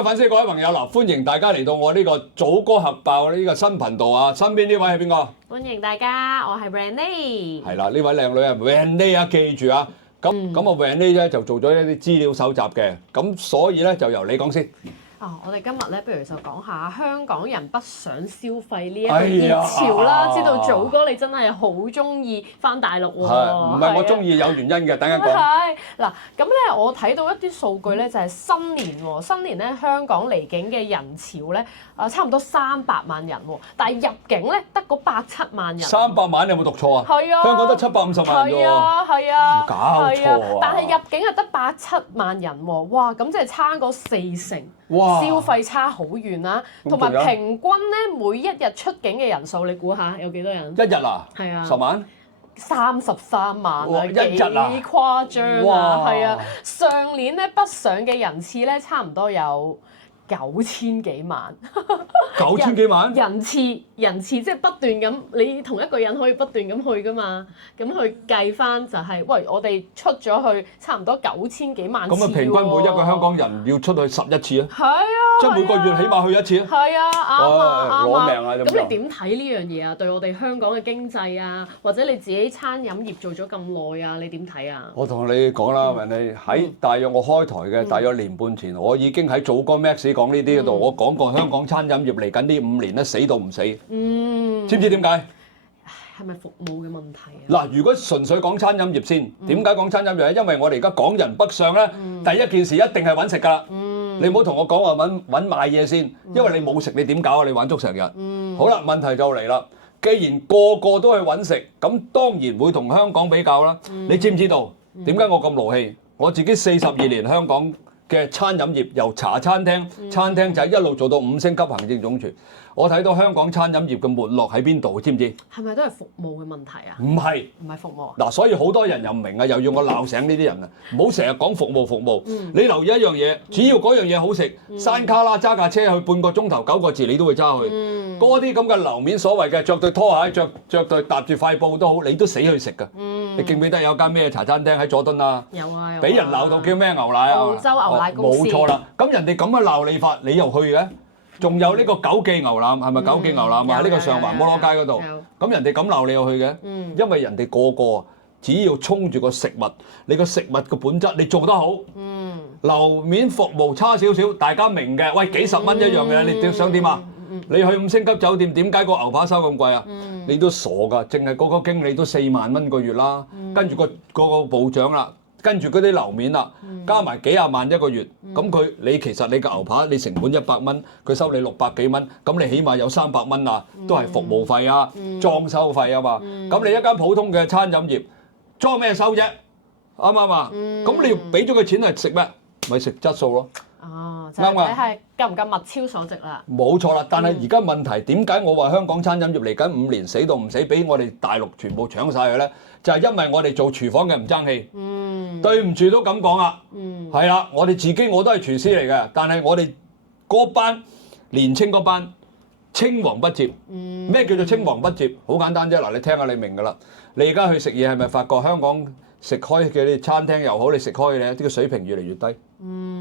位粉絲、各位朋友嗱，歡迎大家嚟到我呢個祖哥核爆呢個新頻道啊！身邊呢位係邊個？歡迎大家，我係 Renee。係啦，呢位靚女係 Renee啊，記住啊！咁啊 Renee 咧就做咗一啲資料搜集嘅，咁所以咧就由你講先。我哋今日咧，不如就講下香港人北上消費呢一個熱潮啦。知道祖哥你真係好中意翻大陸喎，唔係我中意有原因嘅，等陣講。係嗱，咁咧我睇到一啲數據咧，就係新年喎，新年咧香港離境嘅人潮咧，差唔多300萬人喎，但係入境咧得嗰107萬人。300萬你有冇讀錯啊？係啊，香港得750萬啫喎。係啊，搞錯啊！但係入境係得87萬人喎，哇！咁即係差嗰4成。哇！消費差好遠啦，同埋平均咧每一日出境嘅人數，你估下有幾多人？一日啊？係啊， 10萬33萬啊，一日啊？幾誇張啊！係啊，上年咧北上嘅人次咧差唔多有9000幾萬，9000幾萬人次即係不斷咁，你同一個人可以不斷咁去噶嘛？咁去計翻就係，喂，我哋出咗去差唔多9000幾萬次喎。咁啊，平均每一個香港人要出去11次啊？係啊，即係每個月起碼去1次啊？係啊，啱啊，攞命啊！咁你點睇呢樣嘢啊？對我哋香港嘅經濟啊，或者你自己餐飲業做咗咁耐啊，你點睇啊？我同你講啦，你喺大約我開台嘅大約年半前，我已經喺祖哥 Max 講呢啲嗰度，我講過香港餐飲業嚟緊呢5年咧死到唔死。知唔知點解？係咪服務嘅問題啊？嗱，如果純粹講餐飲業先，點解講餐飲業咧？因為我哋而家港人北上咧，第一件事一定係揾食㗎啦。你唔好同我講話揾買嘢先，因為你冇食你點搞啊？你玩足成日。好啦，問題就嚟啦。既然個個都去揾食，咁當然會同香港比較啦。你知唔知道點解我咁勞氣？我自己42年香港嘅餐飲業，由茶餐廳、餐廳仔一路做到5星級行政總廚。我睇到香港餐飲業嘅沒落喺邊度，知唔知？係咪都係服務嘅問題啊？唔係，唔係服務啊？嗱，所以好多人又唔明啊，又要我鬧醒呢啲人啊！唔好成日講服務。你留意一樣嘢，只要嗰樣嘢好食，山卡拉揸架車去半個鐘頭9個字，你都會揸去。嗰啲咁嘅樓面所謂嘅着對拖鞋、着對搭住塊布都好，你都死去食㗎。你記唔記得有間咩茶餐廳喺佐敦啊？有啊，俾人鬧到叫咩牛奶啊？澳洲牛奶公司。冇錯啦，咁人哋咁嘅鬧你法，你又去嘅？仲有呢個九記牛腩，係咪九記牛腩啊？喺呢個上環摩羅街嗰度，咁人哋咁鬧你又去嘅？因為人哋個個只要衝住個食物，你個食物嘅本質你做得好，樓面服務差少少，大家明嘅。喂，幾十蚊一樣嘅，你想點啊？你去5星級酒店，點解個牛扒收咁貴啊？你都傻㗎，淨係嗰個經理都4萬蚊個月啦，跟住個部長啦。跟住嗰啲樓面啦，加埋幾廿萬一個月，咁你其實你個牛扒你成本100蚊，佢收你600幾蚊，咁你起碼有300蚊啊，都係服務費啊、裝修費啊嘛。咁你一間普通嘅餐飲業，裝咩收啫？啱唔啱啊？咁你要俾咗佢錢係食咩？咪食質素咯。就係睇係夠唔夠物超所值啦。冇錯啦，但係而家問題點解我話香港餐飲業嚟緊5年死到唔死，俾我哋大陸全部搶晒佢咧？就係因為我哋做廚房嘅唔爭氣。對唔住都咁講啦。係啦，我哋自己我都係廚師嚟嘅，但係我哋嗰班年青嗰班青黃不接。咩叫做青黃不接？好簡單啫，嗱，你聽下你明㗎啦。你而家去食嘢係咪發覺香港食開嘅啲餐廳又好，你食開嘅咧，啲個水平越嚟越低。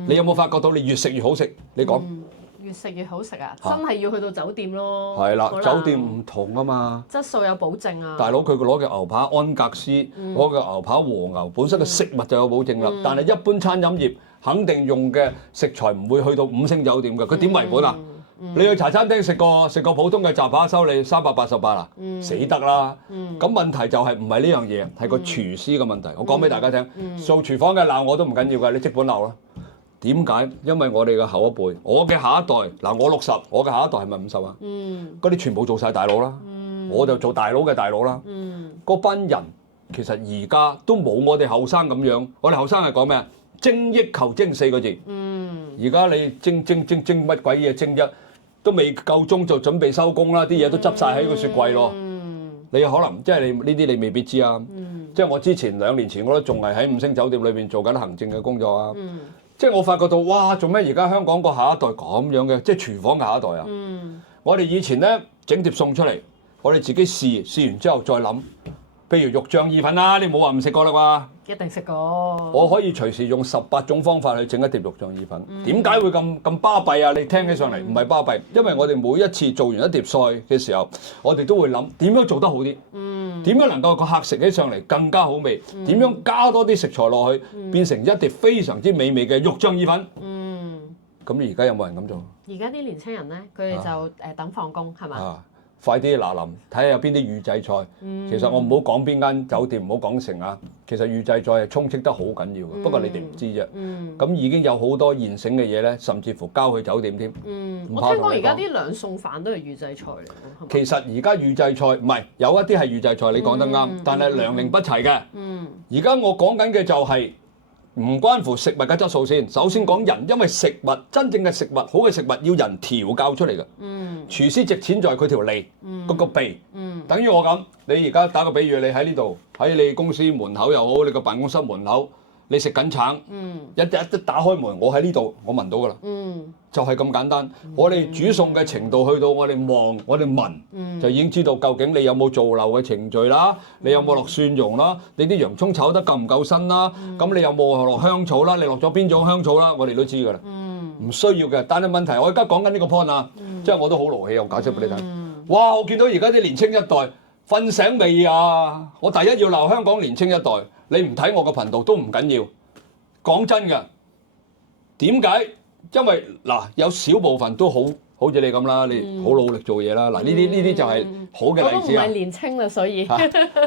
你有冇發覺到你越食越好食？你講。越食越好食啊！真係要去到酒店咯。係啦，酒店唔同啊嘛。質素有保證啊。大佬佢攞嘅牛扒安格斯，攞嘅牛扒和牛，本身嘅食物就有保證啦。但係一般餐飲業肯定用嘅食材唔會去到5星酒店嘅，佢點為本啊？你去茶餐廳食個普通嘅雜扒收你388啊，死得啦！咁問題就係唔係呢樣嘢，係個廚師嘅問題。我講俾大家聽，做廚房嘅鬧我都唔緊要㗎，你即管鬧啦。點解？因為我哋嘅後一輩，我嘅下一代，嗱我60，我嘅下一代係咪50啊？嗰啲全部做晒大佬啦，我就做大佬嘅大佬啦。嗰班人其實而家都冇我哋後生咁樣，我哋後生係講咩啊？精益求精4個字。而家你精乜鬼嘢精啫？都未夠鐘就準備收工啦，啲嘢都執晒喺個雪櫃咯。你可能即係你呢啲你未必知啊。即係我之前2年前我都仲係喺5星酒店裏邊做緊行政嘅工作啊。即係我發覺到，哇！做咩而家香港個下一代咁樣嘅？即係廚房嘅下一代啊！我哋以前咧整碟餸出嚟，我哋自己試完之後再諗，譬如肉醬意粉啦，你冇話唔食過啦啩？一定食過。我可以隨時用18種方法去整一碟肉醬意粉。點解會咁巴閉啊？你聽起上嚟唔係巴閉，因為我哋每一次做完一碟菜嘅時候，我哋都會諗點樣做得好啲，點樣能夠個客食起上嚟更加好味，點樣加多啲食材落去，變成一碟非常之美味嘅肉醬意粉。咁而家有冇人咁做？而家啲年青人咧，佢哋就等放工係嘛？快啲嗱臨睇下有邊啲預製菜。其實我唔好講邊間酒店，唔好講城啊。其實預製菜係充斥得好緊要嘅，不過你哋唔知啫。咁已經有好多現成嘅嘢咧，甚至乎交去酒店添。我聽講而家啲兩餸飯都係預製菜嚟嘅。其實而家預製菜唔係有一啲係預製菜，你講得啱，但係良莠不齊嘅。而家我講緊嘅就係唔關乎食物嘅質素先。首先講人，因為食物真正嘅食物，好嘅食物要人調教出嚟嘅。廚師值錢在佢條脷，嗰個鼻。等於我咁，你而家打個比喻，你喺呢度喺你公司門口又好，你個辦公室門口，你食緊橙，一打開門，我喺呢度，我聞到㗎啦。就係咁簡單。我哋煮餸嘅程度去到我哋望，我哋聞，就已經知道究竟你有冇做漏嘅程序啦，你有冇落蒜蓉啦，你啲洋葱炒得夠唔夠新啦，咁你有冇落香草啦，你落咗邊種香草啦，我哋都知㗎啦。唔需要嘅，但係問題我而家講緊呢個 point 啊，即係我都好勞氣，我解釋俾你睇。哇！我見到而家啲年青一代瞓醒未啊？我第一要鬧香港年青一代，你唔睇我個頻道都唔緊要。講真嘅，點解？因為嗱，有少部分都好似你咁啦，你好努力做嘢啦。嗱，呢啲就係好嘅例子啊。我都唔係年青啦，所以呢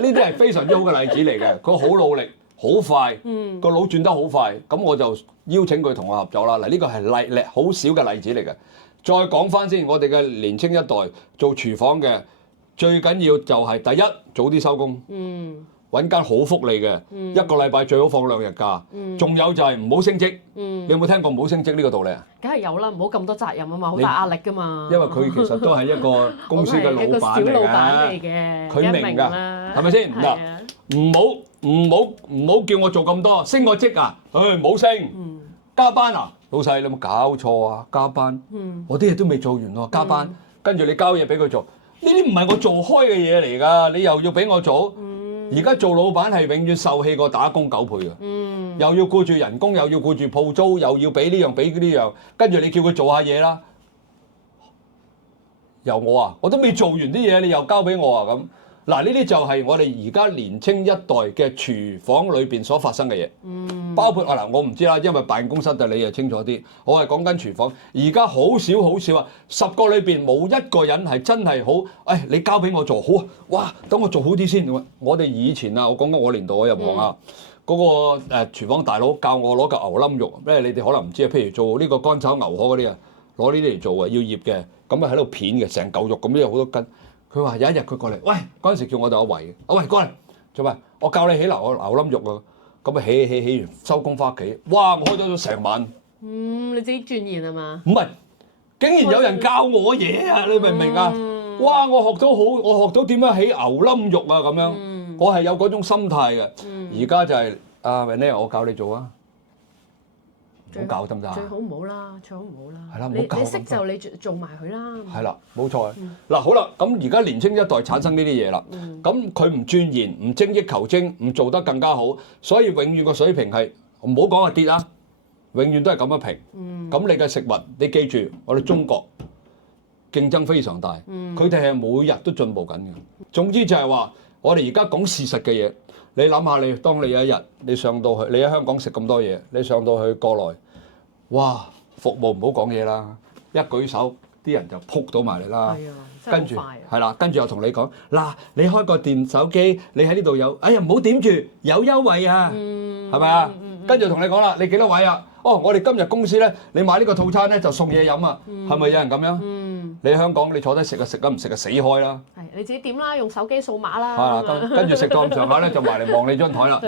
啲係非常之好嘅例子嚟嘅。佢好努力，好快，個腦轉得好快。咁我就邀請佢同我合作啦。嗱，呢個係好少嘅例子嚟嘅。再講翻先，我哋嘅年青一代做廚房嘅最緊要就係第一早啲收工，揾間好福利嘅，一個禮拜最好放2日假，仲有就係唔好升職。你有冇聽過唔好升職呢個道理啊？梗係有啦，唔好咁多責任啊嘛，好大壓力㗎嘛。因為佢其實都係一個公司嘅老闆嚟嘅，佢明㗎，係咪先？嗱，唔好叫我做咁多，升個職啊，唔好升，加班啊。老細，你有冇搞錯啊？加班，我啲嘢都未做完喎，加班，跟住你交嘢俾佢做，呢啲唔係我做開嘅嘢嚟㗎，你又要俾我做？而家做老闆係永遠受氣過打工9倍㗎，又要顧住人工，又要顧住鋪租，又要俾呢樣俾呢樣，跟住你叫佢做下嘢啦，由我啊，我都未做完啲嘢，你又交俾我啊咁。嗱，呢啲就係我哋而家年青一代嘅廚房裏邊所發生嘅嘢，包括嗱，我唔知啦，因為辦公室就你就清楚啲，我係講緊廚房。而家好少啊，10個裏邊冇1個人係真係好，你交俾我做好啊，哇，等我做好啲先。我哋以前啊，我講緊我年代我入行啊，嗰個廚房大佬教我攞嚿牛冧肉，咩你哋可能唔知啊，譬如做呢個乾炒牛河嗰啲啊，攞呢啲嚟做啊，要醃嘅，咁啊喺度片嘅，成嚿肉咁有好多筋。佢話有一日佢過嚟，喂，嗰陣時叫我哋阿維，阿維過嚟做咩？我教你起牛冧肉啊，咁啊起完收工翻屋企，哇！我開咗成晚。你自己鑽研係嘛？唔係，竟然有人教我嘢啊！你明唔明啊？哇！我學到點樣起牛冧肉啊咁樣，我係有嗰種心態嘅。而家就係阿 Vanessa，我教你做啊。唔好搞得唔得啊？最好唔好啦，最好唔好啦。係啦，唔好搞。你識就你做埋佢啦。係啦，冇錯。嗱，好啦，咁而家年青一代產生呢啲嘢啦，咁佢唔鑽研、唔精益求精、唔做得更加好，所以永遠個水平係唔好講話跌啦，永遠都係咁樣平。咁你嘅食物，你記住，我哋中國競爭非常大，佢哋係每日都進步緊嘅。總之就係話，我哋而家講事實嘅嘢。你諗下，當你有一日你上到去，你喺香港食咁多嘢，你上到去國內，哇！服務唔好講嘢啦，一舉手啲人就撲到埋嚟啦。係啊，跟住係啦，跟住又同你講嗱，你開個電手機，你喺呢度有，哎呀唔好點住，有優惠啊，係咪啊？跟住同你講啦，你幾多位啊？哦，我哋今日公司咧，你買呢個套餐咧就送嘢飲啊，係咪有人咁樣？你喺香港你坐低食啊，食啊唔食啊死開啦！係你自己點啦，用手機掃碼啦。係啊，跟住食到咁上下咧，就埋嚟望你張台啦。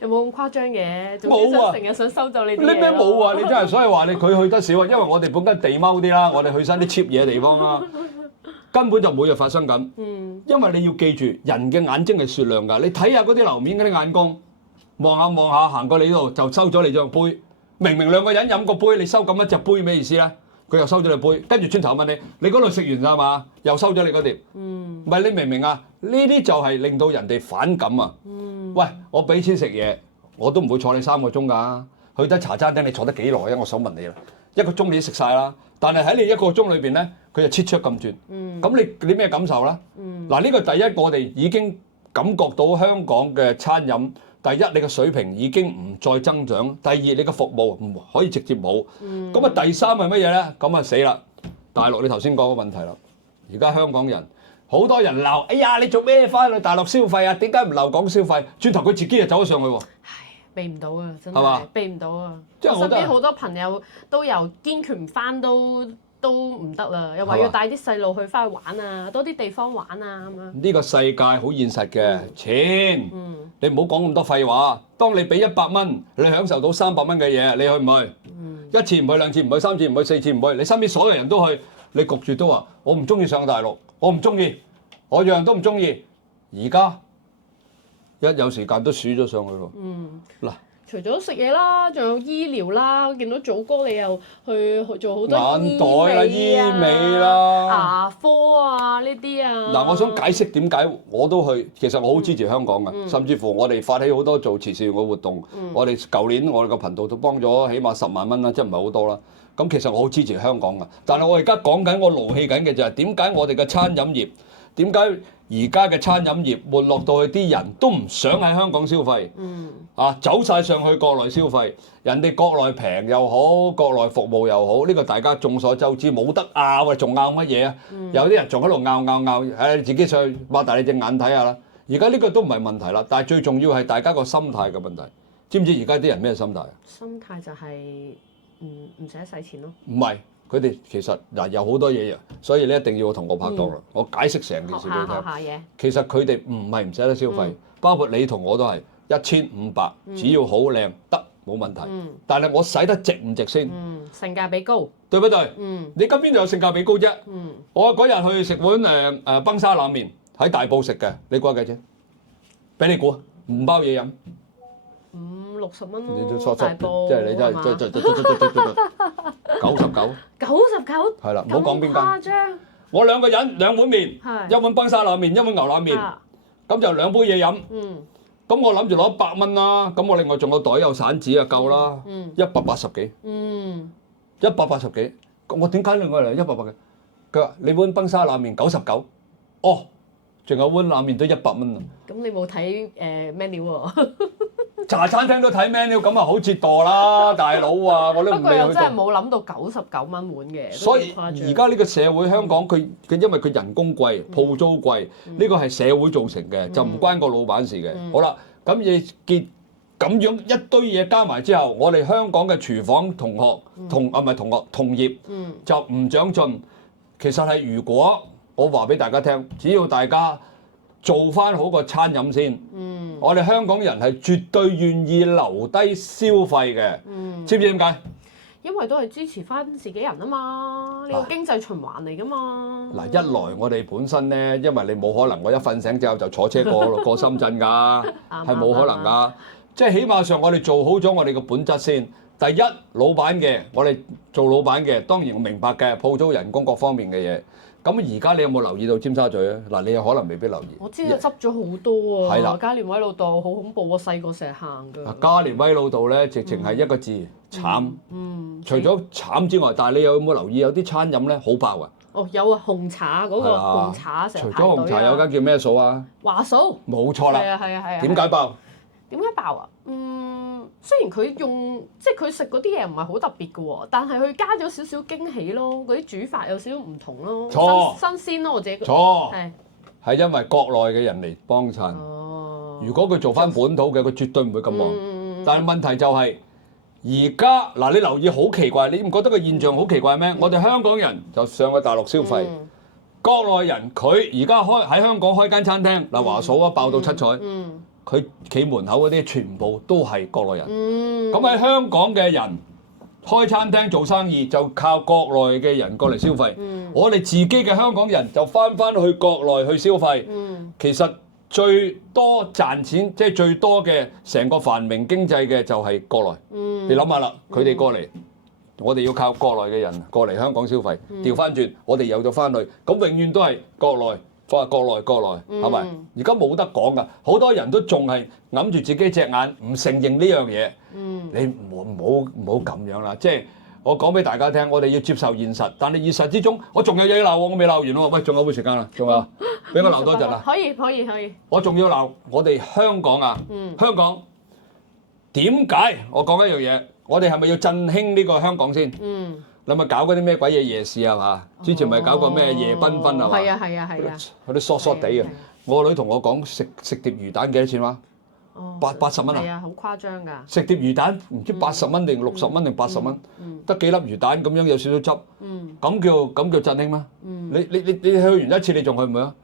有冇咁誇張嘅？冇啊！成日想收走你啲嘢。你咩冇啊？你真係所以話佢去得少啊，因為我哋本身地踎啲啦，我哋去晒啲 cheap 嘢地方啦，根本就每日發生緊。因為你要記住，人嘅眼睛係雪亮㗎。你睇下嗰啲樓面嗰啲眼光，望下行過你呢度就收咗你張杯。明明2個人飲個杯，你收咁一隻杯咩意思咧？佢又收咗你杯，跟住轉頭問你，你嗰度食完啦嘛？又收咗你嗰碟。唔係你明唔明啊？呢啲就係令到人哋反感啊！喂，我俾錢食嘢，我都唔會坐你3個鐘㗎。去得茶餐廳，你坐得幾耐啊？我想問你啦，1個鐘你都食晒啦。但係喺你1個鐘裏邊咧，佢就切出咁轉。咁你咩感受啦？嗱，呢個第一，我哋已經感覺到香港嘅餐飲。第一，你嘅水平已經唔再增長；第二，你嘅服務唔可以直接冇。咁啊，第三係乜嘢咧？咁啊死啦！大陸你頭先講個問題啦。而家香港人好多人鬧，哎呀，你做咩翻去大陸消費啊？點解唔留港消費？轉頭佢自己就走咗上去喎。避唔到啊，真係嘛？係避唔到啊！即係我覺得身邊好多朋友都由堅決唔翻都唔得啦，又話要帶啲細路去翻去玩啊，多啲地方玩啊咁樣。呢個世界好現實嘅，錢，你唔好講咁多廢話。當你俾100蚊，你享受到300蚊嘅嘢，你去唔去？一次唔去，2次唔去，3次唔去，4次唔去，你身邊所有人都去，你焗住都話我唔中意上大陸，我唔中意，我樣樣都唔中意。而家一有時間都數咗上去咯。嗱。除咗食嘢啦，仲有醫療啦。我見到祖哥你又去做好多眼袋啦、醫美啦、牙科啊呢啲啊。嗱，我想解釋點解我都去。其實我好支持香港嘅，甚至乎我哋發起好多做慈善嘅活動。我哋舊年我哋個頻道都幫咗起碼10萬蚊啦，即係唔係好多啦。咁其實我好支持香港嘅，但係我而家講緊我勞氣緊嘅就係點解我哋嘅餐飲業，點解而家嘅餐飲業沒落到去啲人都唔想喺香港消費，走晒上去國內消費，人哋國內平又好，國內服務又好，呢個大家眾所周知，冇得拗啊，仲拗乜嘢啊？有啲人仲喺度拗，你自己上去擘大你隻眼睇下啦。而家呢個都唔係問題啦，但係最重要係大家個心態嘅問題。知唔知而家啲人咩心態啊？心態就係唔捨得使錢咯。唔係。佢哋其實嗱有好多嘢，所以你一定要同我拍檔啦。我解釋成件事俾你聽。其實佢哋唔係唔捨得消費，包括你同我都係1500，只要好靚得冇問題。但係我使得值唔值先？性價比高，對不對？你今邊度有性價比高啫？我嗰日去食碗崩沙冷麵喺大埔食嘅，你估下幾錢？俾你估，唔包嘢飲。60蚊咯，你都大埔，即係你真係99。99？係啦，唔好講邊間。咁誇張？我2個人2碗麵，一碗崩沙冷麵，一碗牛腩麵，咁就2杯嘢飲。咁我諗住攞100蚊啦，咁我另外仲有袋有散紙啊，夠啦，180幾。180幾，我點解另外嚟180幾？佢話你碗崩沙冷麵99，哦，仲有碗冷麵都100蚊啊。咁你冇睇menu 喎？茶餐廳都睇 menu，咁啊好折墮啦，大佬啊！我都唔理佢。不過又真係冇諗到99蚊碗嘅。所以而家呢個社會香港佢因為佢人工貴、鋪租貴，呢個係社會造成嘅，就唔關個老闆事嘅。好啦，咁你結咁樣一堆嘢加埋之後，我哋香港嘅廚房同學同業就唔長進。其實係如果我話俾大家聽，只要大家做翻好個餐飲先，我哋香港人係絕對願意留低消費嘅，知唔知點解？因為都係支持翻自己人啊嘛，呢個經濟循環嚟噶嘛。嗱，一來我哋本身咧，因為你冇可能我一瞓醒之後就坐車過深圳㗎，係冇可能㗎。即係起碼上我哋做好咗我哋嘅本質先。第一，老闆嘅我哋做老闆嘅，當然我明白嘅，鋪租、人工各方面嘅嘢。咁而家你有冇留意到尖沙咀啊？嗱，你有可能未必留意。我知道執咗好多啊。係啦，加連威老道好恐怖啊！細個成日行㗎。加連威老道咧，直情係一個字慘。除咗慘之外，但係你有冇留意有啲餐飲咧好爆啊？哦，有啊，紅茶嗰個紅茶成日排隊啊。除咗紅茶，有間叫咩數啊？華數。冇錯啦。係啊。點解爆？點解爆啊？雖然佢即係佢食嗰啲嘢唔係好特別嘅喎，但係佢加咗少少驚喜咯，嗰啲煮法有少少唔同咯，新鮮咯，我自己覺得。錯，係因為國內嘅人嚟幫襯。如果佢做翻本土嘅，佢絕對唔會咁忙。但係問題就係而家嗱，你留意好奇怪，你唔覺得個現象好奇怪咩？我哋香港人就上去大陸消費，國內人佢而家喺香港開間餐廳，嗱華嫂啊爆到七彩。佢企門口嗰啲全部都係國內人，咁喺香港嘅人開餐廳做生意就靠國內嘅人過嚟消費，我哋自己嘅香港人就翻去國內去消費。其實最多賺錢即係最多嘅成個繁榮經濟嘅就係國內。你諗下啦，佢哋過嚟我哋要靠國內嘅人過嚟香港消費，調翻轉我哋有咗翻去，咁永遠都係國內，國內係咪？而家冇得講㗎，好多人都仲係揞住自己隻眼，唔承認呢樣嘢。你唔好咁樣啦，即係我講俾大家聽，我哋要接受現實，但係現實之中，我仲有嘢鬧喎，我未鬧完喎，喂，仲有冇時間啊？仲有，俾我鬧多陣啦。可以。我仲要鬧我哋香港啊，香港點解？我講一樣嘢，我哋係咪要振興呢個香港先？你咪搞嗰啲咩鬼嘢夜市係嘛？之前咪搞過咩夜繽紛係嘛？係啊。嗰啲疏疏地嘅，我個女同我講食碟魚蛋幾多錢話？80蚊啊！係啊，好誇張㗎！食碟魚蛋唔知80蚊定60蚊定80蚊，得幾粒魚蛋咁樣有少少汁，咁叫振興咩？你去完一次你仲去唔去啊？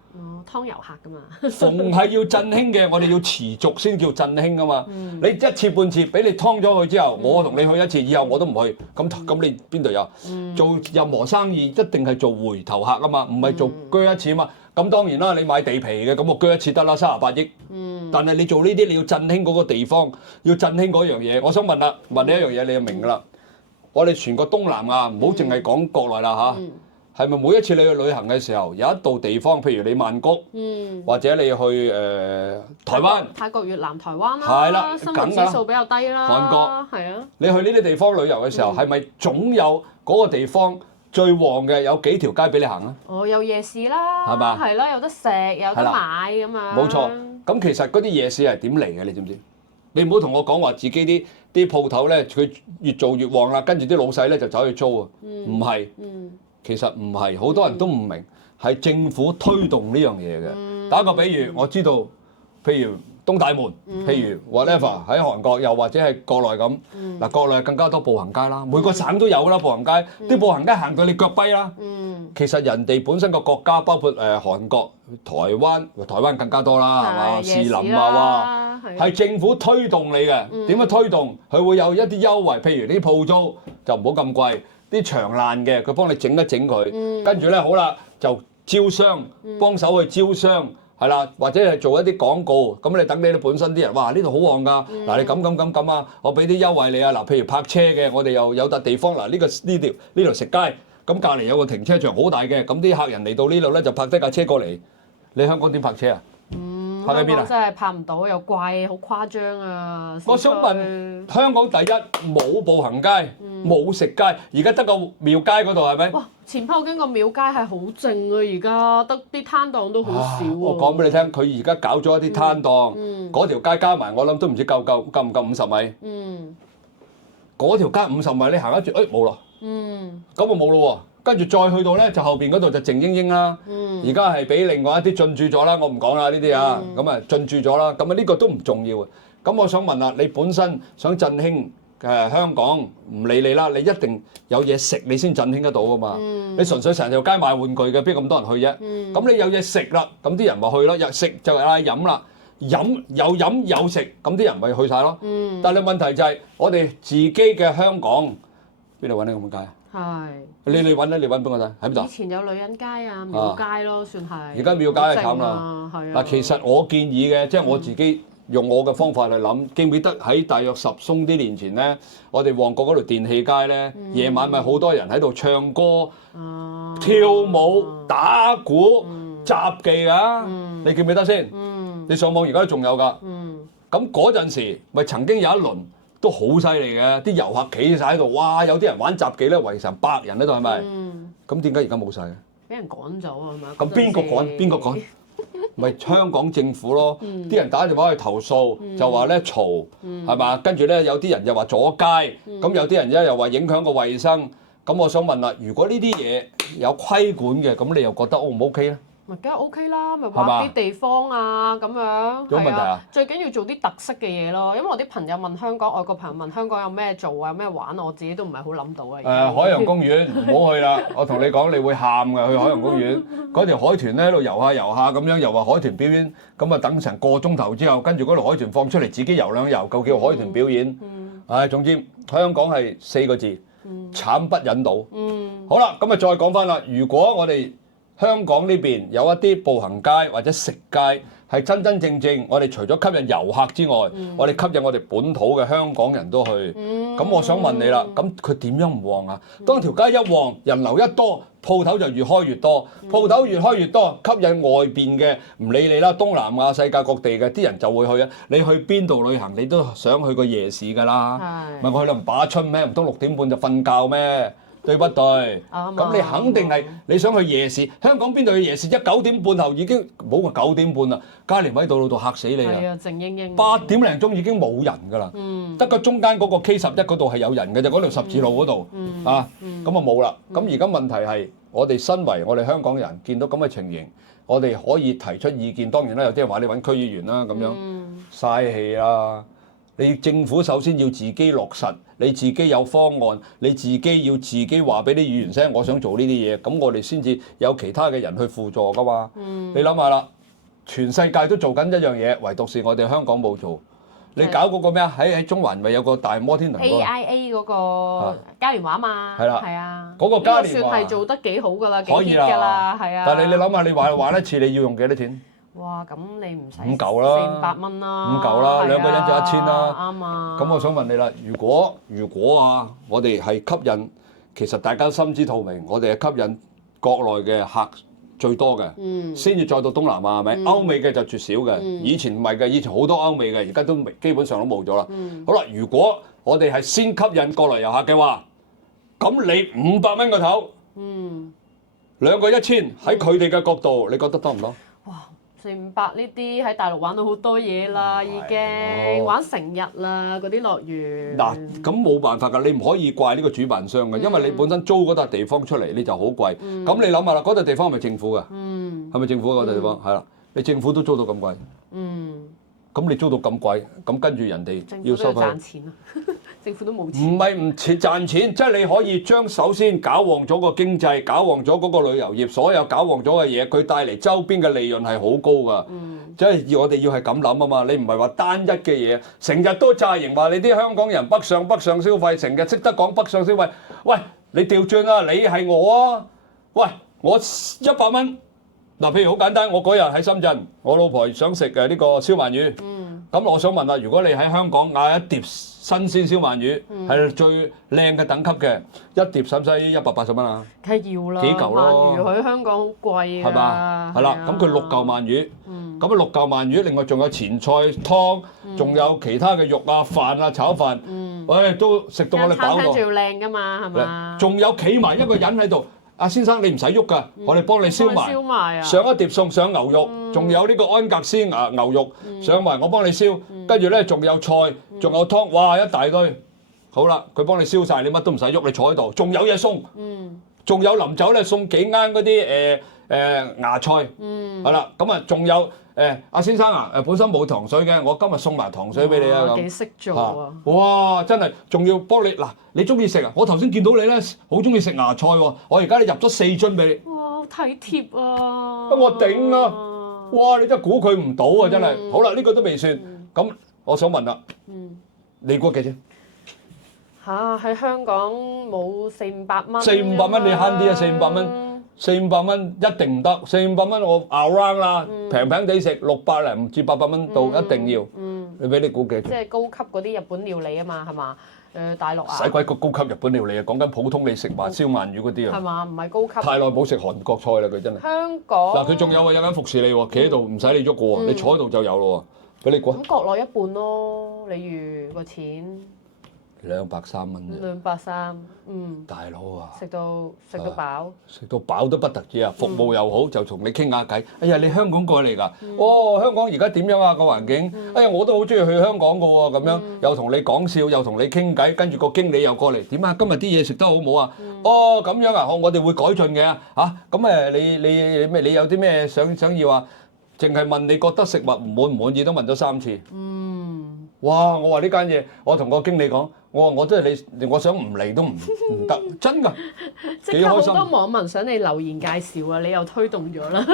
湯遊客㗎嘛。逢係要振興嘅，我哋要持續先叫振興㗎嘛。你一次半次俾你劏咗佢之後，我同你去一次，以後我都唔去，咁你邊度有？做任何生意一定係做回頭客啊嘛，唔係做居一次啊嘛。咁當然啦，你買地皮嘅咁我居一次得啦，38億。但係你做呢啲你要振興嗰個地方，要振興嗰樣嘢。我想問你一樣嘢，你就明㗎啦。我哋全個東南亞唔好淨係講國內啦嚇。係咪每一次你去旅行嘅時候，有一度地方，譬如你曼谷，或者你去台灣、泰國、越南、台灣啦，係啦，生活指數比較低啦，韓國係啊。你去呢啲地方旅遊嘅時候，係咪總有嗰個地方最旺嘅有幾條街俾你行啊？有夜市啦，係嘛？係啦，有得食，有得買咁啊。冇錯，咁其實嗰啲夜市係點嚟嘅？你知唔知？你唔好同我講話自己啲鋪頭咧，佢越做越旺啦，跟住啲老細咧就走去租啊，唔係。其實唔係，好多人都唔明，係政府推動呢樣嘢嘅。打個比喻，我知道，譬如東大門，譬如 whatever 喺韓國，又或者係國內咁。嗱，國內更加多步行街啦，每個省都有啦步行街。啲步行街行到你腳跛啦。其實人哋本身個國家，包括韓國、台灣更加多啦，係嘛？士林啊，哇，係政府推動你嘅。點樣推動？佢會有一啲優惠，譬如啲鋪租就唔好咁貴。啲牆爛嘅，佢幫你整一整佢，跟住咧好啦，就招商，幫手去招商，係啦，或者係做一啲廣告，咁你等你哋本身啲人，哇呢度好旺㗎，嗱你咁啊，我俾啲優惠你啊，嗱譬如泊車嘅，我哋又有笪地方，嗱呢條食街，咁隔離有個停車場好大嘅，咁啲客人嚟到呢度咧就泊低架車過嚟，你香港點泊車啊？泊喺邊啊？真係泊唔到，又貴，好誇張啊！我想問香港第一冇步行街，冇食街，而家得個廟街嗰度係咪？哇！前排我經過廟街係好靜啊，而家得啲攤檔都好少喎。我講俾你聽，佢而家搞咗一啲攤檔，嗰條街加埋我諗都唔知夠唔夠50米。嗰條街50米你行一轉，冇咯。咁就冇咯喎。跟住再去到咧，就後邊嗰度就靜英英啦。而家係俾另外一啲進駐咗啦，我唔講啦呢啲啊。咁啊進駐咗啦，咁啊呢個都唔重要嘅。咁我想問啦，你本身想振興香港，唔理你啦，你一定有嘢食你先振興得到噶嘛。你純粹成條街賣玩具嘅，邊咁多人去啫？咁你有嘢食啦，咁啲人咪去咯。有食就嗌飲啦，飲有食，咁啲人咪去晒咯。但係問題就係我哋自己嘅香港邊度揾呢咁嘅街啊？係，你揾咧？你揾邊個睇？喺邊度？以前有女人街啊、廟街咯，算係。而家廟街係慘啦。嗱，其實我建議嘅，即係我自己用我嘅方法去諗，記唔記得喺大約10鬆啲年前咧，我哋旺角嗰條電器街咧，夜晚咪好多人喺度唱歌、跳舞、打鼓、雜技㗎。你記唔記得先？你上網而家都仲有㗎。咁嗰陣時咪曾經有一輪。都好犀利嘅，啲遊客企晒喺度，哇！有啲人玩雜技咧，圍成100人喺度，係咪？咁點解而家冇晒嘅？俾人趕走啊，係咪？咁邊個趕？邊個趕？咪香港政府咯，啲人打電話去投訴，就話咧嘈，係嘛？跟住咧有啲人又話阻街，咁有啲人咧又話影響個衞生。咁我想問啦，如果呢啲嘢有規管嘅，咁你又覺得 O 唔 OK 咧？咪梗係 OK 啦，咪畫啲地方啊咁樣，有問題啊？最緊要做啲特色嘅嘢咯，因為我啲朋友問香港，外國朋友問香港有咩做啊，有咩玩，我自己都唔係好諗到啊。海洋公園唔好去啦，我同你講，你會喊㗎，去海洋公園嗰條海豚咧喺度遊下咁樣，又話海豚表演，咁啊等成個鐘頭之後，跟住嗰條海豚放出嚟，自己遊兩遊，夠叫海豚表演。總之香港係4個字，慘不忍睹。好啦，咁啊再講翻啦，如果我哋香港呢邊有一啲步行街或者食街係真真正正，我哋除咗吸引遊客之外，我哋吸引我哋本土嘅香港人都去。咁我想問你啦，咁佢點樣唔旺啊？當條街一旺，人流一多，鋪頭就越開越多，鋪頭越開越多，吸引外邊嘅唔理你啦，東南亞世界各地嘅啲人就會去啊。你去邊度旅行，你都想去個夜市㗎啦。咪我去到唔把春咩？唔通6點半就瞓覺咩？對不對？咁你肯定係你想去夜市。香港邊度去夜市？9點半後已經冇話9點半啦，嘉廉威道路度嚇死你啦！係啊，靜英英。8點零鐘已經冇人㗎啦，得個中間嗰個 K11嗰度係有人嘅啫，嗰條十字路嗰度咁啊冇啦。咁而家問題係我哋身為我哋香港人，見到咁嘅情形，我哋可以提出意見。當然啦，有啲人話你揾區議員啦咁樣，嘥氣啦！你政府首先要自己落實，你自己有方案，你自己要自己話俾啲議員聽，我想做呢啲嘢，咁我哋先至有其他嘅人去輔助噶嘛。你諗下啦，全世界都做緊一樣嘢，唯獨是我哋香港冇做。你搞嗰個咩啊？喺中環咪有個大摩天輪嗰個 AIA 嗰個嘉年華嘛？係啊，嗰個嘉年華算係做得幾好㗎啦，幾 hit 㗎啦，係啊。但係你諗下，你玩一次你要用幾多錢？哇！咁你唔使5嚿啦，400-500蚊啦，5嚿啦，2個人就1000啦。啱啊！咁我想問你啦，如果啊，我哋係吸引，其實大家心知肚明，我哋係吸引國內嘅客最多嘅，先至再到東南亞係咪？歐美嘅就絕少嘅，以前唔係嘅，以前好多歐美嘅，而家都基本上都冇咗啦。好啦，如果我哋係先吸引國內遊客嘅話，咁你500蚊個頭，2個1000，喺佢哋嘅角度，你覺得多唔多？哇！400-500呢啲喺大陸玩到好多嘢啦，已經玩成日啦，嗰啲樂園。嗱，咁冇辦法㗎，你唔可以怪呢個主辦商嘅，因為你本身租嗰笪地方出嚟你就好貴。咁你諗下啦，嗰笪地方係咪政府㗎？係咪政府嗰笪地方？係啦，你政府都租到咁貴。咁你租到咁貴，咁跟住人哋要收費。賺錢啊！政府都冇錢。唔係唔賺錢，即係你可以將首先搞旺咗個經濟，搞旺咗嗰個旅遊業，所有搞旺咗嘅嘢，佢帶嚟周邊嘅利潤係好高㗎。即係我哋要係咁諗啊嘛，你唔係話單一嘅嘢，成日都詐型話你啲香港人北上消費，成日識得講北上消費。喂，你調轉啦，你係我啊！喂，我100蚊。嗱，譬如好簡單，我嗰日喺深圳，我老婆想食呢個燒鰻魚。咁我想問啦，如果你喺香港嗌一碟新鮮燒鰻魚，係最靚嘅等級嘅，一碟使唔使180蚊啊？梗係要啦，幾嚿咯？鰻魚喺香港好貴㗎。係嘛？係啦，咁佢6嚿鰻魚，咁啊6嚿鰻魚，另外仲有前菜湯，仲有其他嘅肉啊、飯啊、炒飯，喂，都食到我哋飽到。餐廳仲要靚㗎嘛，係嘛？仲有企埋一個人喺度。阿先生，你唔使喐㗎，我哋幫你燒埋，上一碟餸上牛肉，仲有呢個安格斯牛肉上埋，我幫你燒，跟住咧仲有菜，仲有湯，哇一大堆，好啦，佢幫你燒晒，你乜都唔使喐，你坐喺度，仲有嘢送，仲有臨走咧送幾啱嗰啲芽菜，係啦，咁啊仲有阿先生啊，本身冇糖水嘅，我今日送埋糖水俾你啊咁。幾識做啊！哇，真係仲要幫你嗱，你中意食啊？我頭先見到你咧，好中意食芽菜喎，我而家你入咗4樽俾你。哇，好體貼啊！我頂啊！哇，你真係估佢唔到啊！真係。好啦，呢個都未算，咁我想問啦，你估幾錢？喺香港冇400-500蚊。400-500蚊你慳啲啊！400-500蚊。400-500蚊一定唔得，400-500蚊我 around 啦，平平地食600至800蚊到一定要。你俾你估幾？即係高級嗰啲日本料理啊嘛，係嘛？大陸啊。使鬼個高級日本料理啊！講緊普通你食燒鰻魚嗰啲啊。係嘛？唔係高級。太耐冇食韓國菜啦，佢真係。香港。嗱，佢仲有間服侍你喎，企喺度唔使你喐嘅喎，你坐喺度就有咯喎，俾你估。咁國內一半咯，例如個錢。230蚊啫。230，大佬啊！食到飽。食到飽都不特止啊！服務又好，就同你傾下偈。哎呀，你香港過嚟㗎？哦，香港而家點樣啊個環境？哎呀，我都好中意去香港㗎喎，咁樣又同你講笑，又同你傾偈，跟住個經理又過嚟，點啊？今日啲嘢食得好唔好啊？哦，咁樣啊，我哋會改進嘅嚇。咁你有啲咩想要啊？淨係問你覺得食物唔滿意都問咗3次。哇！我話呢間嘢，我同個經理講，我話我真係你，我想唔嚟都唔得，真㗎。即刻好多網民想你留言介紹啊，你又推動咗啦。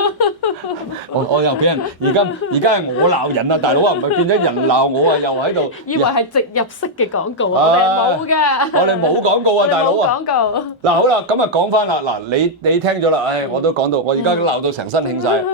我又俾人而家係我鬧人啊，大佬啊，唔係變咗人鬧我啊，又喺度。以為係植入式嘅廣告，我哋冇㗎。我哋冇廣告啊，大佬啊。冇廣告。嗱好啦，咁啊講翻啦，嗱你聽咗啦，唉，我都講到，我而家鬧到成身興晒。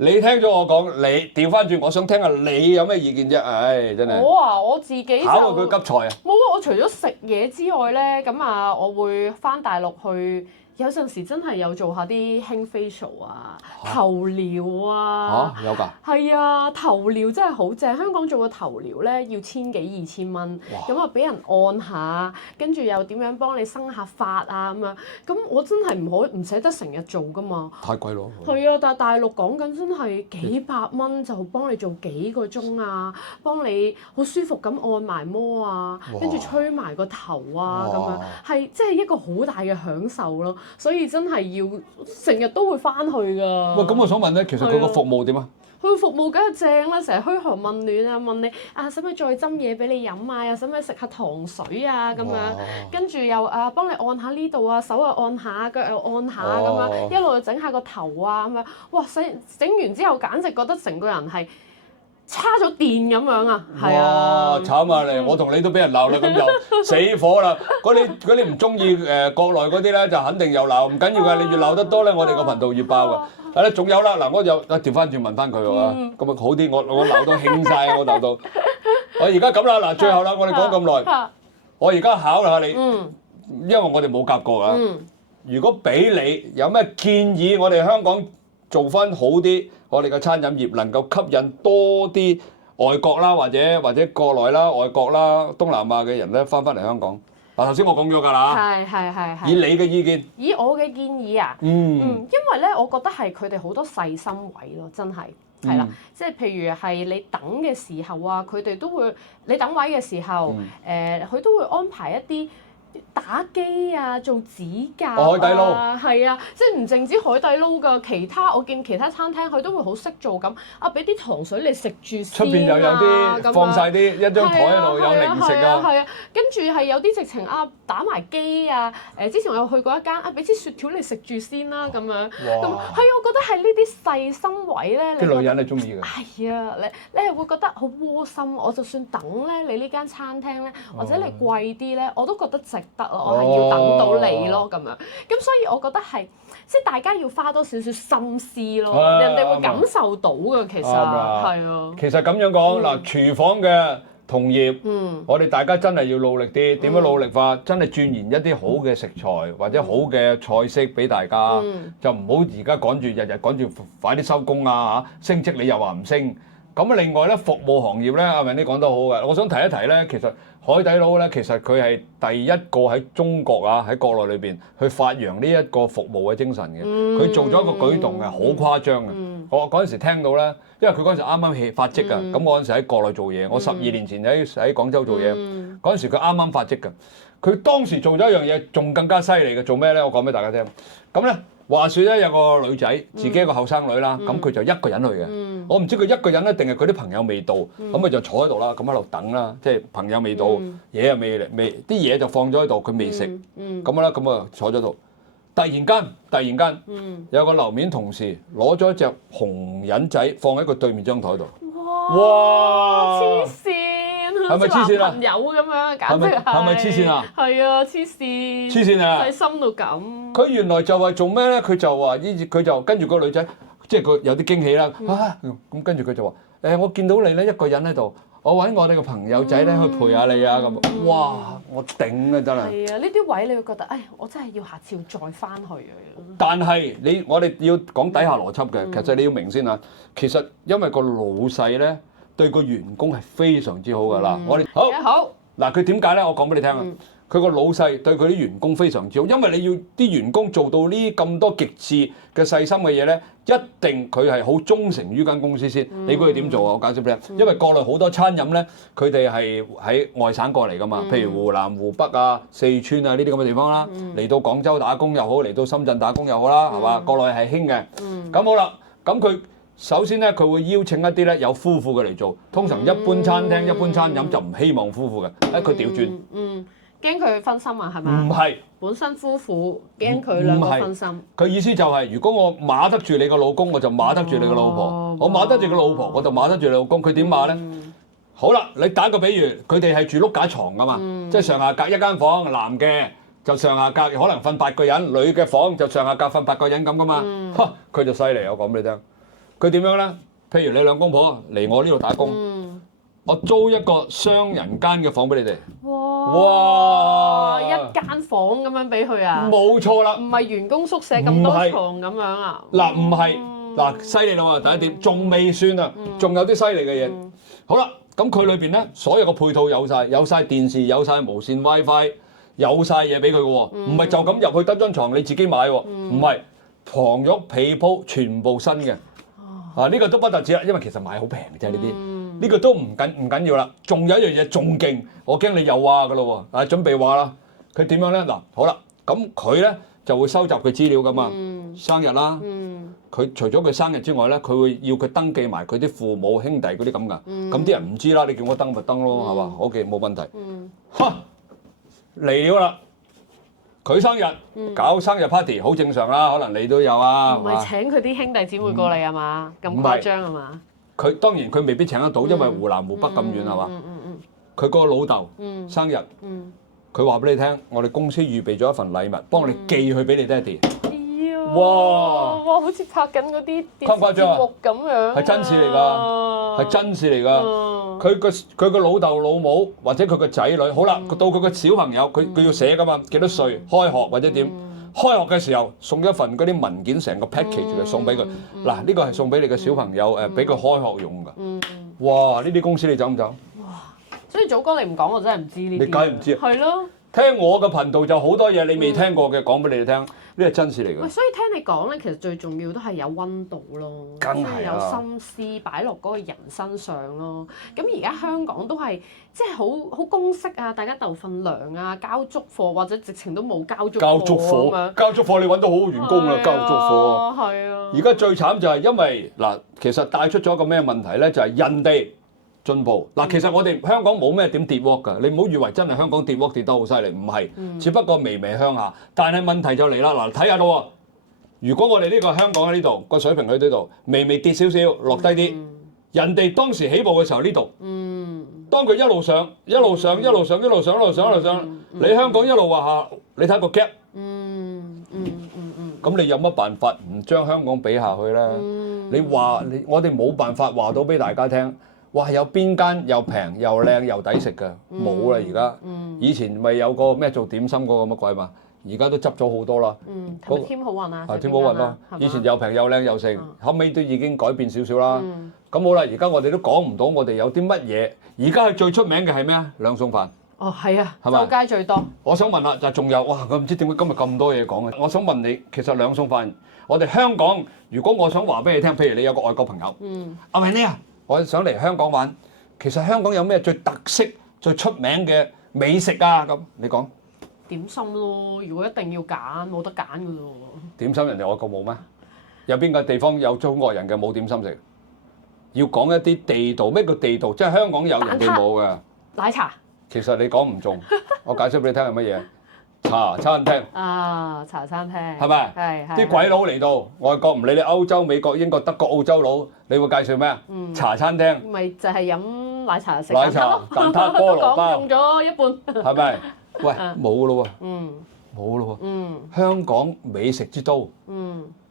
你聽咗我講，你調翻轉，我想聽下你有咩意見啫？唉，真係。我自己就考過佢急菜啊！冇啊！我除咗食嘢之外咧，咁啊，我會翻大陸去。有陣時真係有做下啲輕 facial 啊、頭療啊，有㗎？係啊，頭療真係好正。香港做個頭療咧要千幾2000蚊，咁啊俾人按下，跟住又點樣幫你生下髮啊咁樣。咁我真係唔捨得成日做㗎嘛。太貴咯。係啊，但係大陸講緊真係幾百蚊就幫你做幾個鐘啊，幫你好舒服咁按埋摩啊，跟住吹埋個頭啊咁樣，係即係一個好大嘅享受咯。所以真係要成日都會翻去㗎。喂，咁我想問咧，其實佢個服務點啊？佢服務梗係正啦，成日噓寒問暖啊，問你啊使唔使再斟嘢俾你飲啊？又使唔使食下糖水啊咁樣？跟住又幫你按下呢度啊，手又按下，腳又按下咁樣，一路整下個頭啊咁樣。哇！整完之後，簡直覺得成個人係〜叉咗電咁樣啊，係啊！哇，慘啊你！我同你都俾人鬧啦，咁就死火啦！嗰啲唔中意國內嗰啲咧，就肯定又鬧，唔緊要㗎，你越鬧得多咧，我哋個頻道越爆㗎。係啦，仲有啦，嗱，我又調翻轉問翻佢喎，咁啊好啲，我鬧到興晒，我鬧到。我而家咁啦，嗱，最後啦，我哋講咁耐，我而家考下你，因為我哋冇夾過啊。如果俾你有咩建議，我哋香港做翻好啲，我哋嘅餐飲業能夠吸引多啲外國啦，或者國內啦、外國啦、東南亞嘅人咧翻嚟香港。嗱，頭先我講咗㗎啦。係。以你嘅意見。以我嘅建議啊。因為咧，我覺得係佢哋好多細心位咯，真係。係啦，即係譬如係你等嘅時候啊，佢哋都會你等位嘅時候，佢都會安排一啲。打機啊，做指甲啊，海底撈係啊，即係唔淨止海底撈㗎，其他我見其他餐廳佢都會好識做咁，俾啲糖水你食住先啊，出邊又有啲放晒啲一張台喺度有零食啊，係啊，跟住係有啲直情打埋機啊，之前我有去過一間俾支雪條你食住先啦咁樣，咁係我覺得係呢啲細心位咧，啲女人係中意嘅。係啊，你係會覺得好窩心，我就算等咧你呢間餐廳咧，或者你貴啲咧，我都覺得值得咯，我係要等到你咯咁樣，咁所以我覺得係即係大家要花多少少心思咯，人哋會感受到㗎，其實係啊。其實咁樣講嗱，廚房嘅同業，我哋大家真係要努力啲。點樣努力法？真係鑽研一啲好嘅食材或者好嘅菜式俾大家，就唔好而家日日趕住快啲收工啊嚇！升職你又話唔升。咁另外咧，服務行業咧，阿明你講得好嘅，我想提一提咧，其實海底撈咧，其實佢係第一個喺中國啊，喺國內裏邊去發揚呢一個服務嘅精神嘅。佢做咗一個舉動係好誇張嘅。我嗰陣時聽到咧，因為佢嗰陣時啱啱發跡啊，咁我嗰陣時喺國內做嘢，我12年前喺廣州做嘢，嗰陣時佢啱啱發跡嘅。佢當時做咗一樣嘢，仲更加犀利嘅，做咩咧？我講俾大家聽。咁咧。話説咧，有個女仔，自己一個後生女啦，咁佢就一個人去嘅。我唔知佢一個人咧，定係佢啲朋友未到，咁佢就坐喺度啦，咁喺度等啦，即係朋友未到，嘢又未嚟，啲嘢就放咗喺度，佢未食，咁啦，咁啊坐咗度。突然間，有個樓面同事攞咗一隻紅人仔放喺佢對面張台度。哇！黐線！係咪黐線啊？朋友咁樣，簡直係咪黐線啊？係啊，黐線啊！細心到咁。佢原來就係做咩咧？佢就話佢就跟住個女仔，即係佢有啲驚喜啦。咁跟住佢就話：我見到你咧一個人喺度，我揾我哋個朋友仔咧去陪下你啊咁。哇！我頂啊真係。係啊，呢啲位你會覺得，我真係要下次要再翻去啊。但係我哋要講底下邏輯嘅，其實你要明先啊。其實因為個老細咧。對個員工係非常之好㗎啦，我哋好嗱佢點解咧？我講俾你聽啊，佢個老細對佢啲員工非常之好，因為你要啲員工做到呢咁多極致嘅細心嘅嘢咧，一定佢係好忠誠於間公司先。你估佢點做啊？我解釋俾你聽，因為國內好多餐飲咧，佢哋係喺外省過嚟㗎嘛，譬如湖南、湖北啊、四川啊呢啲咁嘅地方啦，嚟到廣州打工又好，嚟到深圳打工又好啦，係嘛？國內係興嘅。咁好啦，咁佢首先咧，佢會邀請一啲咧有夫婦嘅嚟做。通常一般餐廳、一般餐飲就唔希望夫婦嘅，佢調轉。驚佢分心啊，係咪？唔係，本身夫婦驚佢兩個分心。佢意思就係，如果我碼得住你個老公，我就碼得住你個老婆；我碼得住個老婆，我就碼得住你老公。佢點碼咧？好啦，你打個比喻，佢哋係住碌架床噶嘛，即係上下隔一間房，男嘅就上下隔可能瞓8個人，女嘅房就上下隔瞓8個人咁噶嘛。佢就犀利，我講俾你聽。佢點樣咧？譬如你兩公婆嚟我呢度打工，我租一個雙人間嘅房俾你哋。哇！一間房咁樣俾佢啊？冇錯啦，唔係員工宿舍咁多床咁樣啊？嗱，唔係嗱，犀利啦喎！第一點仲未算啊，仲有啲犀利嘅嘢。好啦，咁佢裏邊咧所有嘅配套有晒電視，有晒無線 WiFi， 有晒嘢俾佢嘅喎，唔係就咁入去得張床你自己買喎，唔係床褥被鋪全部新嘅。呢個都不特止啦，因為其實買好平嘅啫呢啲，呢個都唔緊要啦。仲有一樣嘢仲勁，我驚你又話噶咯喎，準備話啦。佢點樣咧？嗱，好啦，咁佢咧就會收集佢資料噶嘛，生日啦，佢除咗佢生日之外咧，佢會要佢登記埋佢啲父母兄弟嗰啲咁噶。咁啲人唔知啦，你叫我登咪登咯，係嘛？OK，冇問題。嚟了啦！佢生日搞生日 party 好正常啦，可能你都有啊。唔係請佢啲兄弟姊妹過嚟啊嘛？咁誇張啊嘛？佢當然佢未必請得到，因為湖南湖北咁遠係嘛？佢個老豆生日，佢話俾你聽，我哋公司預備咗一份禮物，幫我哋寄去俾你爹哋。哇！好似拍緊嗰啲電視節目咁樣。係真事嚟㗎，係真事嚟㗎。佢個老豆老母或者佢個仔女，好啦，到佢個小朋友，佢要寫㗎嘛，幾多歲開學或者點？開學嘅時候送一份嗰啲文件，成個 package 嘅送俾佢。嗱，呢個係送俾你嘅小朋友俾佢開學用㗎。哇！呢啲公司你走唔走？哇！所以祖哥你唔講我真係唔知呢啲。你梗係唔知。係咯。聽我嘅頻道就好多嘢你未聽過嘅，講俾你哋聽，呢係真事嚟㗎。所以聽你講咧，其實最重要都係有溫度咯，梗係有心思擺落嗰個人身上咯。咁而家香港都係即係好公式啊，大家鬥份糧啊，交足貨或者直情都冇交足貨。交足貨你揾到好員工啦，交足貨。係啊。而家最慘就係因為嗱，其實帶出咗一個咩問題咧？就係人哋進步嗱，其實我哋香港冇咩點跌鑊㗎，你唔好以為真係香港跌鑊跌得好犀利，唔係，只不過微微向下。但係問題就嚟啦，嗱，睇下咯喎，如果我哋呢個香港喺呢度個水平喺呢度，微微跌少少，落低啲，人哋當時起步嘅時候呢度，當佢一路上，你香港一路話下，你睇個 gap，咁你有乜辦法唔將香港比下去咧？我哋冇辦法話到俾大家聽。哇！有邊間又平又靚又抵食㗎？冇啦而家。以前咪有個咩做點心嗰個乜鬼嘛？而家都執咗好多啦。係咪添好運啊？係添好運咯。以前又平又靚又食，後尾都已經改變少少啦。咁好啦，而家我哋都講唔到我哋有啲乜嘢。而家係最出名嘅係咩啊？兩餸飯。哦，係啊，就街最多。我想問下，就仲有哇！我唔知點解今日咁多嘢講嘅。我想問你，其實兩餸飯，我哋香港，如果我想話俾你聽，譬如你有個外國朋友，阿明呢啊？我想嚟香港玩，其實香港有咩最特色、最出名嘅美食啊？咁你講點心咯，如果一定要揀，冇得揀㗎咯。點心人哋外國冇咩？有邊個地方有中國人嘅冇點心食？要講一啲地道，咩叫地道？即係香港有人哋冇嘅。奶茶。其實你講唔中，我解釋俾你聽係乜嘢？茶餐廳啊，茶餐廳係咪？係啲鬼佬嚟到外國，唔理你歐洲、美國、英國、德國、澳洲佬，你會介紹咩啊？茶餐廳咪就係飲奶茶食奶茶、蛋撻、菠蘿包，用咗一半。係咪？喂，冇咯喎，冇咯喎。香港美食之都，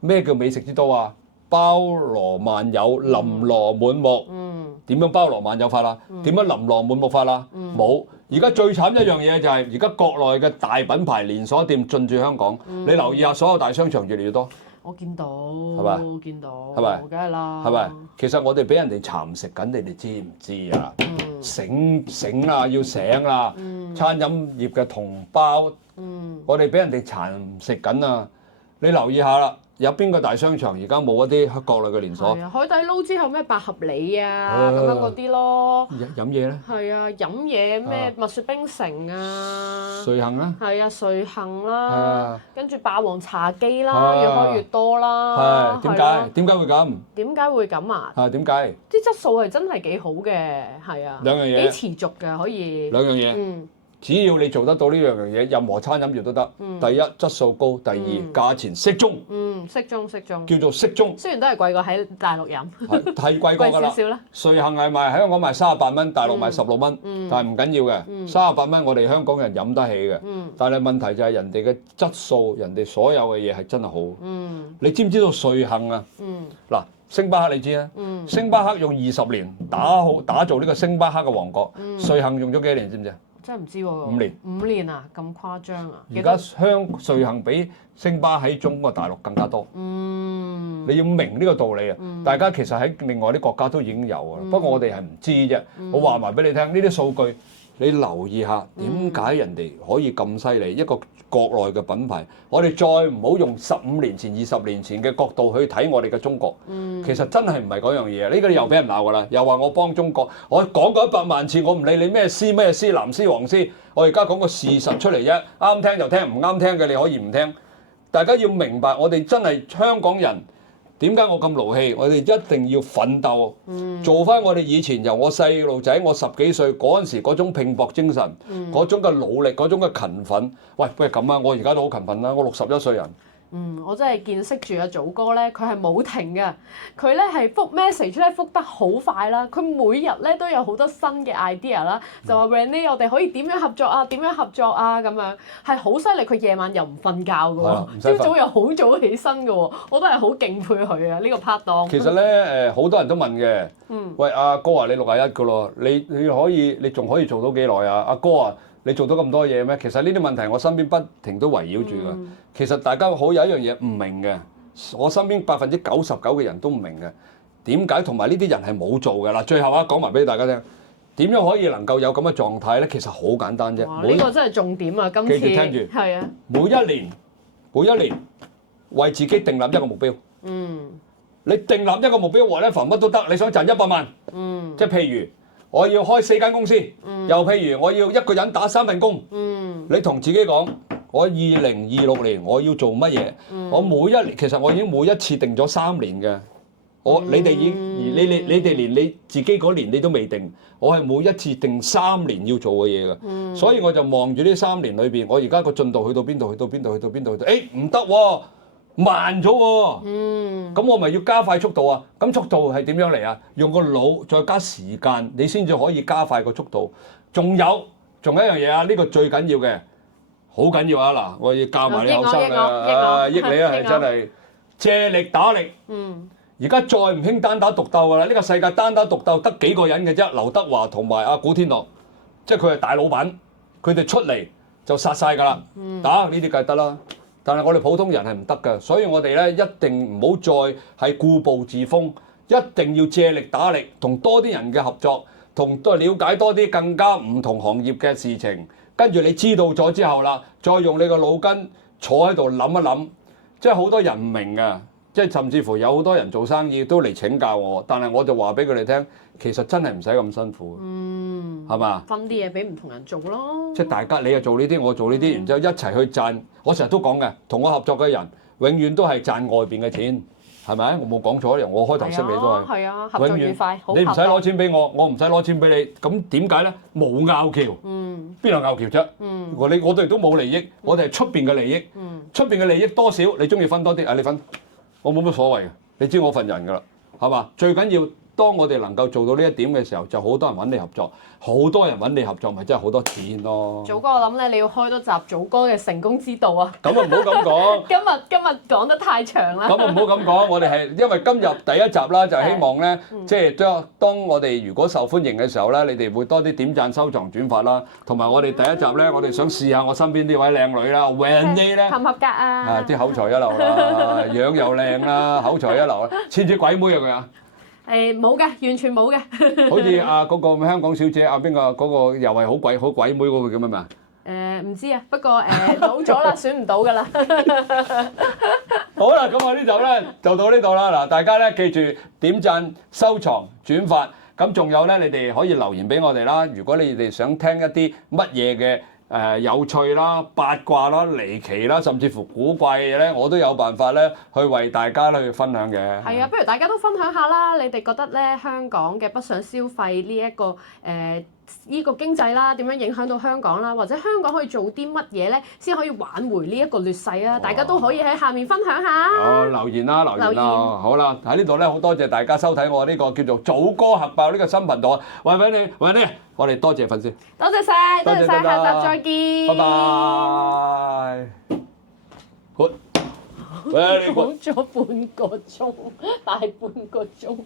咩叫美食之都啊？包羅萬有，琳琅滿目。點樣包羅萬有法啦？點樣琳琅滿目法啦？冇。而家最慘一樣嘢就係，而家國內嘅大品牌連鎖店進駐香港，你留意下所有大商場越嚟越多。我見到，係咪？見到，係咪？梗係啦。係咪？其實我哋俾人哋蠶食緊，你哋知唔知啊？醒啦，要醒啦！餐飲業嘅同胞，我哋俾人哋蠶食緊啊！你留意下啦，有邊個大商場而家冇一啲國內嘅連鎖？係啊，海底撈之後咩百合里啊咁樣嗰啲咯。飲嘢咧？係啊，飲嘢咩蜜雪冰城啊？瑞幸啦。係啊，瑞幸啦。跟住霸王茶姬啦，越開越多啦。係點解？點解會咁？點解會咁啊？點解？啲質素係真係幾好嘅，係啊。兩樣嘢。幾持續㗎，可以。兩樣嘢。只要你做得到呢兩樣嘢，任何餐飲業都得。第一質素高，第二價錢適中。適中。叫做適中。雖然都係貴過喺大陸飲。係貴過㗎啦。貴少少啦。瑞幸係賣喺香港賣38蚊，大陸賣16蚊，但係唔緊要嘅。38蚊我哋香港人飲得起嘅。但係問題就係人哋嘅質素，人哋所有嘅嘢係真係好。你知唔知道瑞幸啊？嗱，星巴克你知啊？星巴克用20年打造呢個星巴克嘅王國，瑞幸用咗幾多年知唔知啊？真係唔知喎。5年。5年啊，咁誇張啊！而家瑞幸比星巴克喺中國大陸更加多。你要明呢個道理啊！大家其實喺另外啲國家都已經有啊，不過我哋係唔知啫。我話埋俾你聽，呢啲數據你留意下，點解人哋可以咁犀利？一個國內嘅品牌，我哋再唔好用15年前、20年前嘅角度去睇我哋嘅中國。其實真係唔係嗰樣嘢。呢個又俾人鬧㗎啦，又話我幫中國。我講過100萬次，我唔理你咩絲咩絲藍絲黃絲，我而家講個事實出嚟啫。啱聽就聽，唔啱聽嘅你可以唔聽。大家要明白，我哋真係香港人。點解我咁勞氣？我哋一定要奮鬥，做翻我哋以前由我細路仔，我10幾歲嗰陣時嗰種拼搏精神，嗰種嘅努力，嗰種嘅勤奮。喂，不如咁啊！我而家都好勤奮啦，我61歲人。我真係見識住阿祖哥咧，佢係冇停嘅，佢咧係覆 message 咧覆得好快啦，佢每日咧都有好多新嘅 idea 啦，就話 Renee 我哋可以點樣合作啊？點樣合作啊？咁樣係好犀利，佢夜晚又唔瞓覺嘅喎，朝早又好早起身嘅喎，我都係好敬佩佢啊！呢個 part 檔。其實咧好多人都問嘅，喂阿哥啊，你61嘅咯，你仲可以做到幾耐啊？阿哥啊！你做到咁多嘢咩？其實呢啲問題我身邊不停都圍繞住㗎。其實大家好有一樣嘢唔明嘅，我身邊99%嘅人都唔明嘅，點解同埋呢啲人係冇做㗎啦？最後講埋俾大家聽，點樣可以能夠有咁嘅狀態咧？其實好簡單啫。呢個真係重點啊！今次記住聽住，係啊，每一年為自己訂立一個目標。你訂立一個目標，whatever乜都得。你想賺100萬，即係譬如。我要開4間公司，又譬如我要一個人打3份工。你同自己講，我2026年我要做乜嘢？我每一年其實我已經每一次定咗3年嘅。你哋連你自己嗰年你都未定，我係每一次定3年要做嘅嘢㗎。所以我就望住呢3年裏邊，我而家個進度去到邊度？唔得喎！慢咗喎，咁我咪要加快速度啊！咁速度係點樣嚟啊？用個腦再加時間，你先至可以加快個速度。仲有一樣嘢啊！呢個最緊要嘅，好緊要啊！嗱，我要教埋你後生啊，益你啊，係真係借力打力。而家再唔興單打獨鬥㗎啦！呢個世界單打獨鬥得幾個人嘅啫？劉德華同埋阿古天樂，即係佢係大老闆，佢哋出嚟就殺晒㗎啦！打呢啲計得啦。但係我哋普通人係唔得㗎，所以我哋咧一定唔好再係固步自封，一定要借力打力，同多啲人嘅合作，同都了解多啲更加唔同行業嘅事情，跟住你知道咗之後啦，再用你個腦筋坐喺度諗一諗，即係好多人唔明㗎，即係甚至乎有好多人做生意都嚟請教我，但係我就話俾佢哋聽，其實真係唔使咁辛苦，係嘛？分啲嘢俾唔同人做咯。即係大家你又做呢啲，我做呢啲，然之後一齊去賺。我成日都講嘅，同我合作嘅人永遠都係賺外邊嘅錢，係咪？我冇講錯，我開頭識你都係。係啊，合作愉快，好。你唔使攞錢俾我，我唔使攞錢俾你，咁點解咧？冇拗撬，邊度拗撬啫？我哋都冇利益，我哋係出邊嘅利益，出邊嘅利益多少，你中意分多啲，你分，我冇乜所謂嘅，你知我份人㗎啦，係嘛？最緊要。當我哋能夠做到呢一點嘅時候，就好多人揾你合作，好多人揾你合作，咪真係好多錢咯。祖哥，我諗咧，你要開多集祖哥嘅成功之道啊！咁啊唔好咁講。今日講得太長啦。咁啊唔好咁講，我哋係因為今日第一集啦，就希望咧，即係當我哋如果受歡迎嘅時候咧，你哋會多啲點讚、收藏、轉發啦，同埋我哋第一集咧，我哋想試下我身邊呢位靚女啦 Renee 咧，合唔合格啊？啲口才一流啦，樣又靚啦，口才一流啊，似唔似鬼妹啊佢啊？冇嘅，完全冇嘅。好似嗰個香港小姐邊個嗰個又係好鬼妹嗰個叫乜名啊？唔知啊，不過老咗啦，選唔到㗎啦。好啦，咁我呢集咧就到呢度啦。嗱，大家咧記住點讚、收藏、轉發。咁仲有咧，你哋可以留言俾我哋啦。如果你哋想聽一啲乜嘢嘅有趣啦、八卦啦、離奇啦，甚至乎古怪嘅嘢咧，我都有辦法咧去為大家去分享嘅。係啊，不如大家都分享下啦。你哋覺得咧香港嘅北上消費呢一個呢個經濟啦，點樣影響到香港啦？或者香港可以做啲乜嘢咧，先可以挽回呢一個劣勢啊？大家都可以喺下面分享下。留言啦，留言啦。好啦，喺呢度咧，好多謝大家收睇我呢個叫做祖哥核爆呢個新頻道啊！喂你，我哋多謝粉絲。多謝晒，多謝晒，下集再見。拜拜。好。講咗半個鐘，大半個鐘。